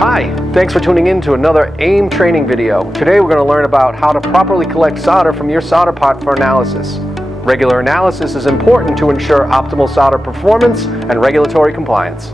Hi, thanks for tuning in to another AIM training video. Today we're going to learn about how to properly collect solder from your solder pot for analysis. Regular analysis is important to ensure optimal solder performance and regulatory compliance.